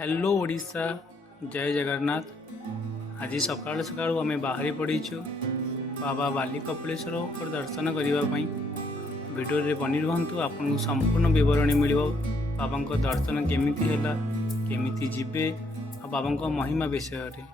Hello Odisha, जय जगन्नाथ। आज सकाल सकाल आम बाहरी पड़ीचु बाबा बाली कपिलेश्वर दर्शन करने। भिडियो बनी रुहतु, आपको संपूर्ण विवरणी मिल बाबा दर्शन केमी है, केमी जीवे आ बाबा महिमा विषय रे।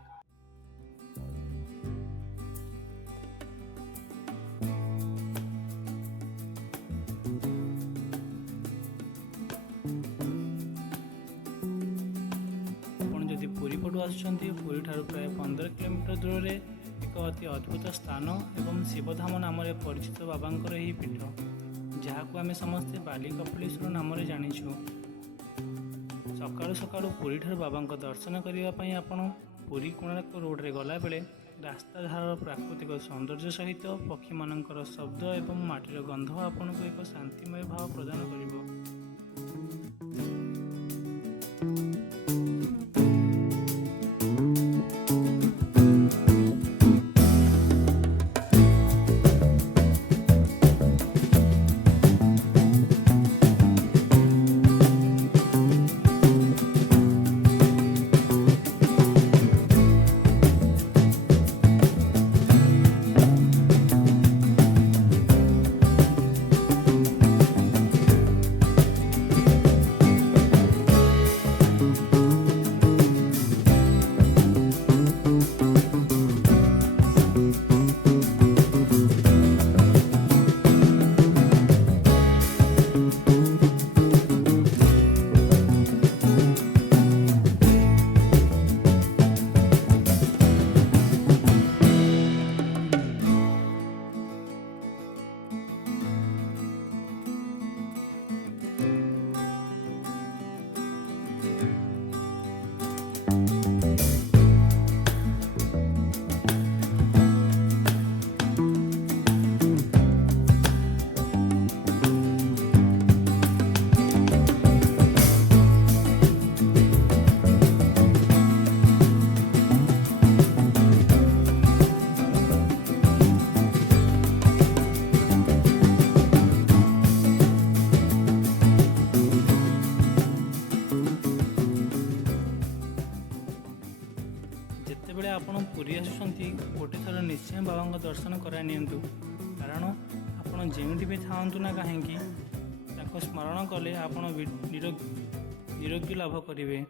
जदि पुरी पटू आसुँच, पुरी ठार प्राय 15 किलोमीटर दूर में एक अति अद्भुत स्थान एवं शिवधाम नाम परिचित बाबांकर यही पीठ, जहाँ आम समस्ते बाली कपिलेश्वर नाम जाचु। सकाळु सकाळु पुरी ठार बाबा दर्शन करने आपण पुरी कोणार्क रोड रे गला बेले रास्ता धार प्राकृतिक सौंदर्य सहित पक्षी मानकर शब्द एवं माटीर गंध आपन को एक शांतिमय भाव प्रदान करिवो। जितेबले आपण पुरी आसुँच, गोटे थर निश्चय बाबा दर्शन करा नियंतु, कारण आपण जेउठी भी थांतु ना कहीं स्मरण कले आपण निरोगी लाभ करेंगे।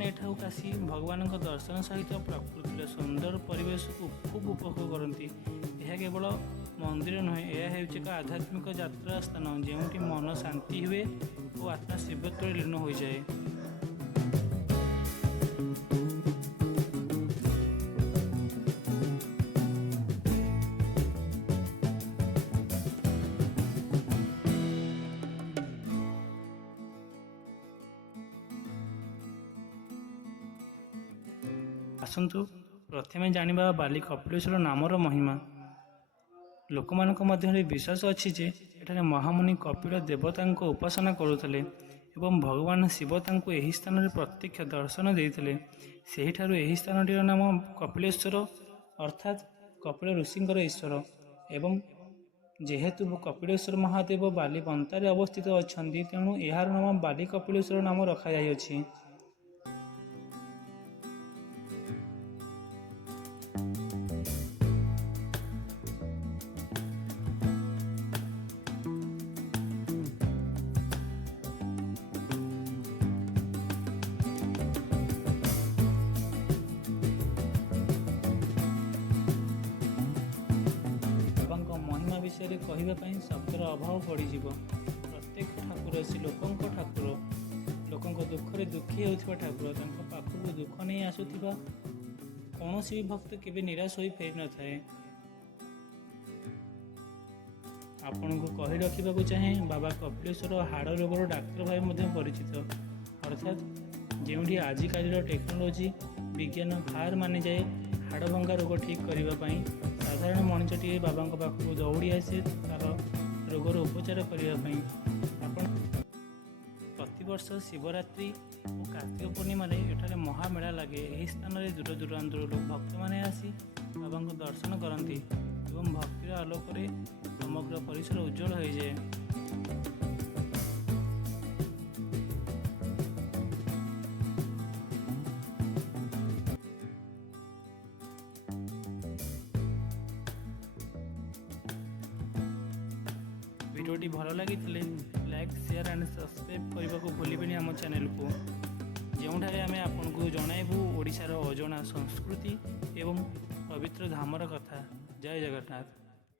एठाक आसी भगवान दर्शन सहित प्रकृति सुंदर परिवेश को खूब उपभोग करती। यह केवल मंदिर नुहे, यह एक आध्यात्मिक यात्रा स्थान जोटी मन शांति हुए और आत्मा शिवत्व लीन हो जाए। आसतु प्रथमे जानिबा बाली कपिलेश्वर नामर महिमा। लोक मानक मध्य विश्वास अच्छी जे एठारे महामुनि कपिल देवता उपासना करुले एवं भगवान शिव तांको एही स्थान रे प्रत्यक्ष दर्शन देइथिले। सेही ठारु एही स्थानटीर नाम कपिलेश्वर अर्थात कपिल ऋषिंकर ईश्वर एवं जेहेतु कपिलेश्वर महादेव बाली बंतारे अवस्थित अछंती, तेणु यार नाम बाली कपिलेश्वर नाम रखा जाय अछि। विषय कहवाई शब्दर अभाव पड़ज। प्रत्येक ठाकुर से लोकों ठाकुर, लोकों दुख में दुखी होता ठाकुर, पाखक दुख नहीं आसुवा କୌଣସି ବି ଭକ୍ତ କେବେ ନିରାଶ ହୋଇ ଫେରି ନଥାଏ। ଆପଣଙ୍କୁ କହି ରଖିବାକୁ ଚାହେଁ, ବାବା କପିଳେଶ୍ୱର ହାଡ଼ ରୋଗର ଡାକ୍ତର ଭାବେ ମଧ୍ୟ ପରିଚିତ। ଅର୍ଥାତ୍ ଯେଉଁଠି ଆଜିକାଲିର ଟେକ୍ନୋଲୋଜି ବିଜ୍ଞାନ ହାର ମାନିଯାଏ ହାଡ଼ ଭଙ୍ଗା ରୋଗ ଠିକ୍ କରିବା ପାଇଁ, ସାଧାରଣ ମଣିଷଟିଏ ବାବାଙ୍କ ପାଖକୁ ଦୌଡ଼ି ଆସେ ତା'ର ରୋଗର ଉପଚାର କରିବା ପାଇଁ। ଆପଣ ପ୍ରତିବର୍ଷ ଶିବରାତ୍ରି ଓ କାର୍ତ୍ତିକ ପୂର୍ଣ୍ଣିମାରେ ଏଠାରେ ମହାମେଳା ଲାଗେ। ଏହି ସ୍ଥାନରେ ଦୂର ଦୂରାନ୍ତରରୁ ଭକ୍ତମାନେ ଆସି ବାବାଙ୍କ ଦର୍ଶନ କରନ୍ତି ଏବଂ ଭକ୍ତିର ଆଲୋକରେ ସମଗ୍ର ପରିସର ଉଜ୍ଜ୍ୱଳ ହୋଇଯାଏ। ଭିଡ଼ିଓଟି ଭଲ ଲାଗିଥିଲେ ଲାଇକ୍, ସେୟାର ଆଣ୍ଡ ସବସ୍କ୍ରାଇବ୍ କରିବାକୁ ଭୁଲିବେନି ଆମ ଚ୍ୟାନେଲକୁ, ଯେଉଁଠାରେ ଆମେ ଆପଣଙ୍କୁ ଜଣାଇବୁ ଓଡ଼ିଶାର ଅଜଣା ସଂସ୍କୃତି ଏବଂ ପବିତ୍ର ଧାମର କଥା। ଜୟ ଜଗନ୍ନାଥ।